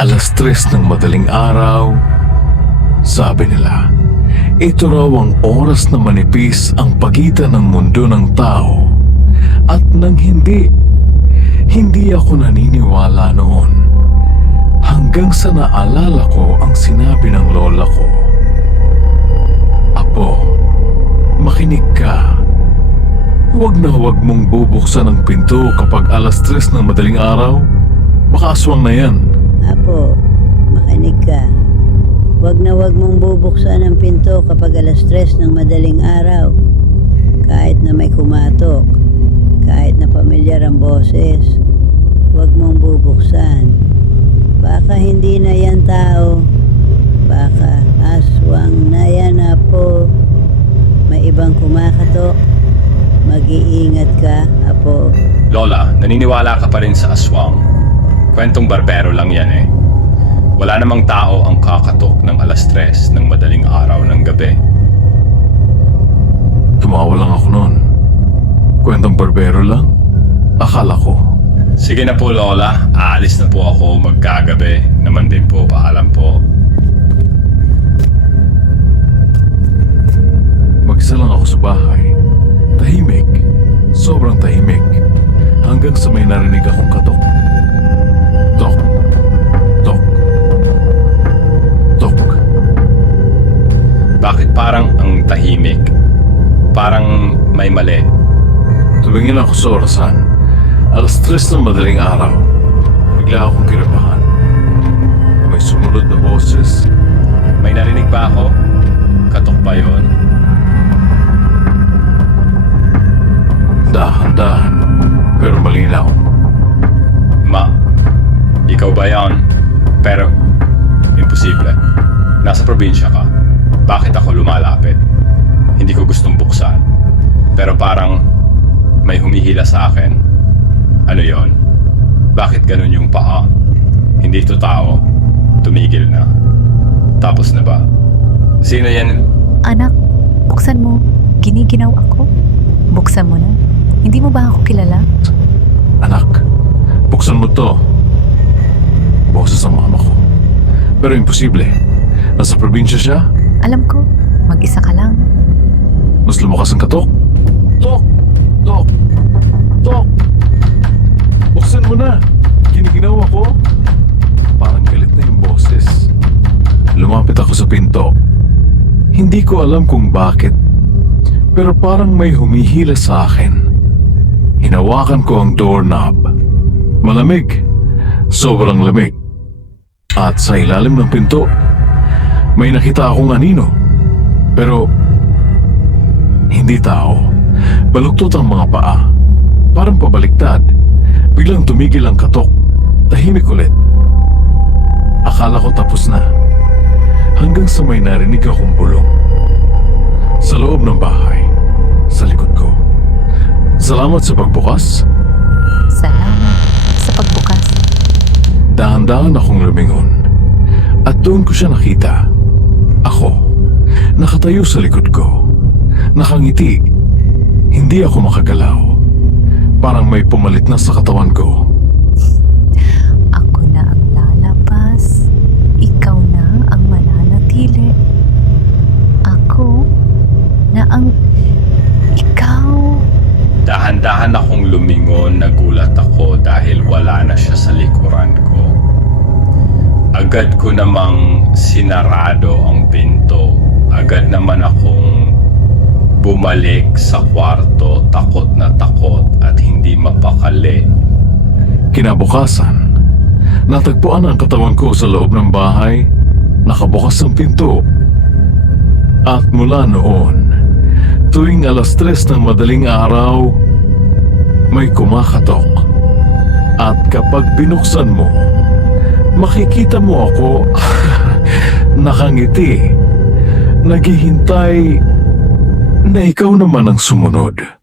3:00 ng madaling araw. Sabi nila, ito raw ang oras na manipis ang pagitan ng mundo ng tao at nang hindi ako naniniwala noon. Hanggang sa naalala ko ang sinabi ng lola ko. Apo, makinig ka. Huwag na huwag mong bubuksan ang pinto kapag 3:00 ng madaling araw. Baka aswang na yan. Apo, makinig ka. Huwag na huwag mong bubuksan ang pinto kapag 3:00 ng madaling araw. Kahit na may kumatok, kahit na pamilyar ang boses, huwag mong bubuksan. Baka hindi na yan tao. Baka aswang na yan, Apo. May ibang kumakatok. Mag-iingat ka, Apo. Lola, naniniwala ka pa rin sa aswang. Kwentong barbero lang yan eh. Wala namang tao ang kakatok ng 3:00 ng madaling araw ng gabi. Tumawa lang ako noon. Kwentong barbero lang? Akala ko. Sige na po Lola, aalis na po ako magkagabi. Naman din po, paalam po. Mag-isa lang ako sa bahay. Tahimik. Sobrang tahimik. Hanggang sa may narinig akong katok. Tok. Tok. Tok. Bakit parang ang tahimik? Parang may mali. Tumingin ako sa orasan. 3:00 ng madaling araw. Bigla akong kinabahan. May sumunod na boses. May narinig ba ako? Katok ba yun? Dahan-dahan. Pero malinaw. Ma, ikaw ba yan? Pero, imposible. Nasa probinsya ka. Bakit ako lumalapit? Hindi ko gustong buksan. Pero parang may humihila sa akin. Ano yon? Bakit ganun yung paa? Hindi to tao. Tumigil na. Tapos na ba? Sino yan? Anak, buksan mo. Giniginaw ako. Buksan mo na. Hindi mo ba ako kilala? Anak, buksan mo to. Boses ang mama ko. Pero imposible. Nasa probinsya siya. Alam ko, mag-isa ka lang. Mas lumakas ang katok. Tok! Tok! Tok! Buksan mo na! Giniginaw ako. Parang galit na yung boses. Lumapit ako sa pinto. Hindi ko alam kung bakit. Pero parang may humihila sa akin. Hinawakan ko ang doorknob. Malamig. Sobrang lamig. At sa ilalim ng pinto, may nakita akong anino. Pero hindi tao. Baluktot ang mga paa. Parang pabaliktad. Biglang tumigil ang katok. Tahimik ulit. Akala ko tapos na. Hanggang sa may narinig akong bulong. Sa loob ng bahay. Sa likod ko. Salamat sa pagbukas. Salamat sa pagbukas. Dahan-dahan akong lumingon. At doon ko siya nakita. Ako. Nakatayo sa likod ko. Nakangiti. Hindi ako makagalaw. Parang may pumalit na sa katawan ko. Ako na ang lalabas. Ikaw na ang mananatili. Ako na ang ikaw. Dahan-dahan akong lumingon, nagulat ako dahil wala na siya sa likuran ko. Agad ko namang sinarado ang pinto. Agad naman akong bumalik sa kwarto, takot na takot at hindi mapakali. Kinabukasan, natagpuan ang katawan ko sa loob ng bahay. Nakabukas ang pinto. At mula noon, tuwing 3:00 ng madaling araw, may kumakatok. At kapag binuksan mo, makikita mo ako nakangiti, naghihintay na ikaw naman ang sumunod.